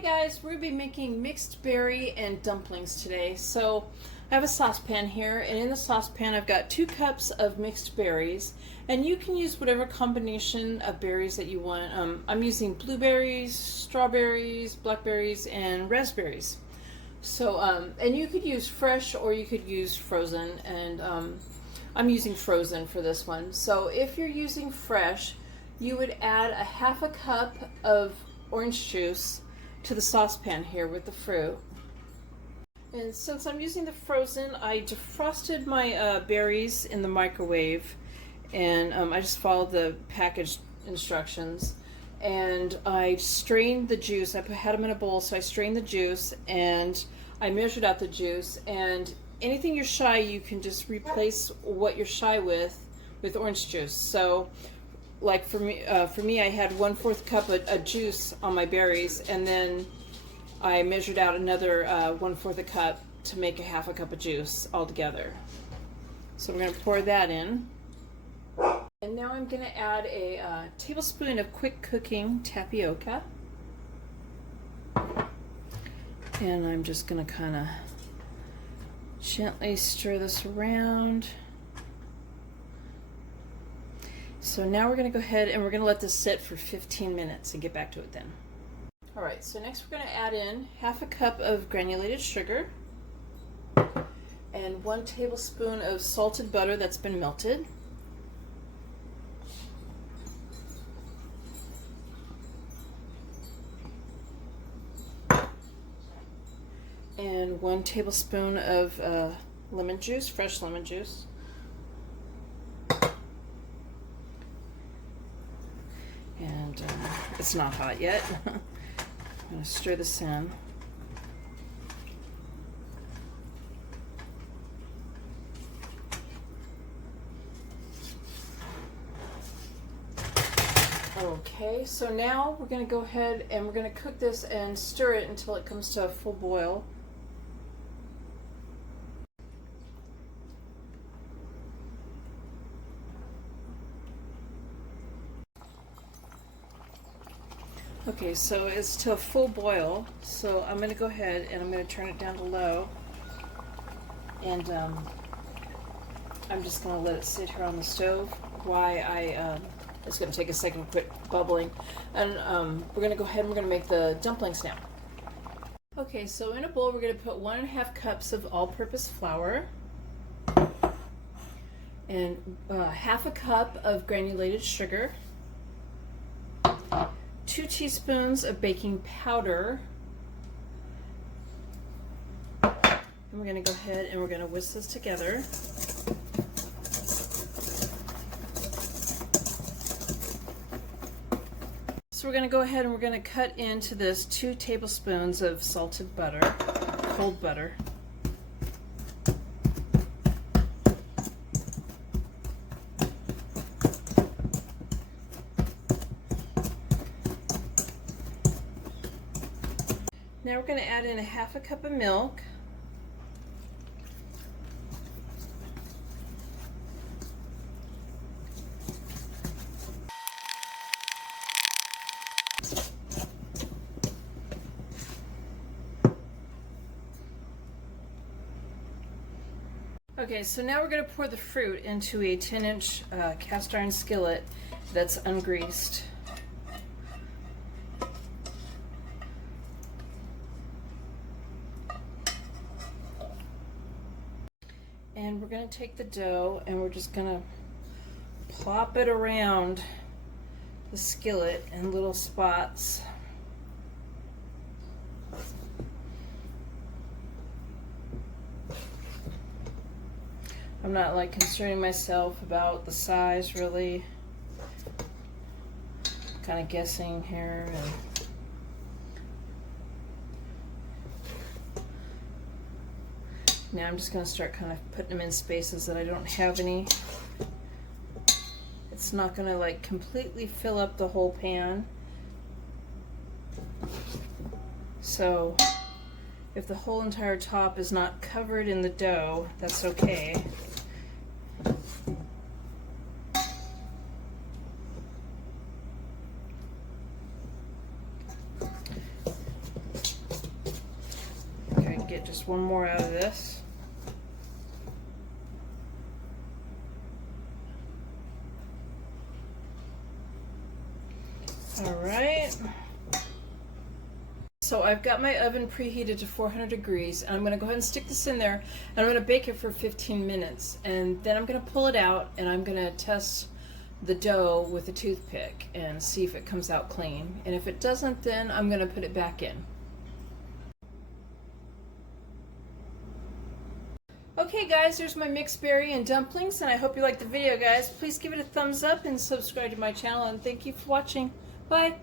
Hey guys, we're going to be making mixed berry and dumplings today. So I have a saucepan here, and in the saucepan I've got 2 cups of mixed berries, and you can use whatever combination of berries that you want. I'm using blueberries, strawberries, blackberries, and raspberries. So, and you could use fresh or you could use frozen, and I'm using frozen for this one. So if you're using fresh, you would add a half a cup of orange juice to the saucepan here with the fruit. And since I'm using the frozen, I defrosted my berries in the microwave, and I just followed the package instructions. And I strained the juice. I had them in a bowl, so I strained the juice and I measured out the juice. And anything you're shy, you can just replace what you're shy with orange juice. So like for me, I had 1/4 cup of juice on my berries, and then I measured out another 1/4 a cup to make a half a cup of juice altogether. So we're going to pour that in. And now I'm going to add a tablespoon of quick cooking tapioca. And I'm just going to kind of gently stir this around. So now we're going to go ahead and we're going to let this sit for 15 minutes and get back to it then. Alright, so next we're going to add in half a cup of granulated sugar and 1 tablespoon of salted butter that's been melted. And 1 tablespoon of lemon juice, fresh lemon juice. And it's not hot yet. I'm going to stir this in. Okay, so now we're going to go ahead and we're going to cook this and stir it until it comes to a full boil. Okay, so it's to a full boil, so I'm going to go ahead and I'm going to turn it down to low, and I'm just going to let it sit here on the stove while it's going to take a second to quit bubbling, and we're going to go ahead and we're going to make the dumplings now. Okay, so in a bowl we're going to put 1.5 cups of all-purpose flour and half a cup of granulated sugar, 2 teaspoons of baking powder, and we're going to go ahead and we're going to whisk this together. So we're going to go ahead and we're going to cut into this 2 tablespoons of salted butter, cold butter. Now we're going to add in a half a cup of milk. Okay, so now we're going to pour the fruit into a 10-inch cast iron skillet that's ungreased. And we're going to take the dough and we're just going to plop it around the skillet in little spots. I'm not like concerning myself about the size really. Kind of guessing here. Now I'm just going to start kind of putting them in spaces that I don't have any. It's not going to like completely fill up the whole pan. So if the whole entire top is not covered in the dough, that's okay. get just one more out of this. All right. So I've got my oven preheated to 400 degrees, and I'm going to go ahead and stick this in there, and I'm going to bake it for 15 minutes, and then I'm going to pull it out, and I'm going to test the dough with a toothpick and see if it comes out clean. And if it doesn't, then I'm going to put it back in. Okay guys, there's my mixed berry and dumplings, and I hope you liked the video, guys. Please give it a thumbs up and subscribe to my channel, and thank you for watching. Bye!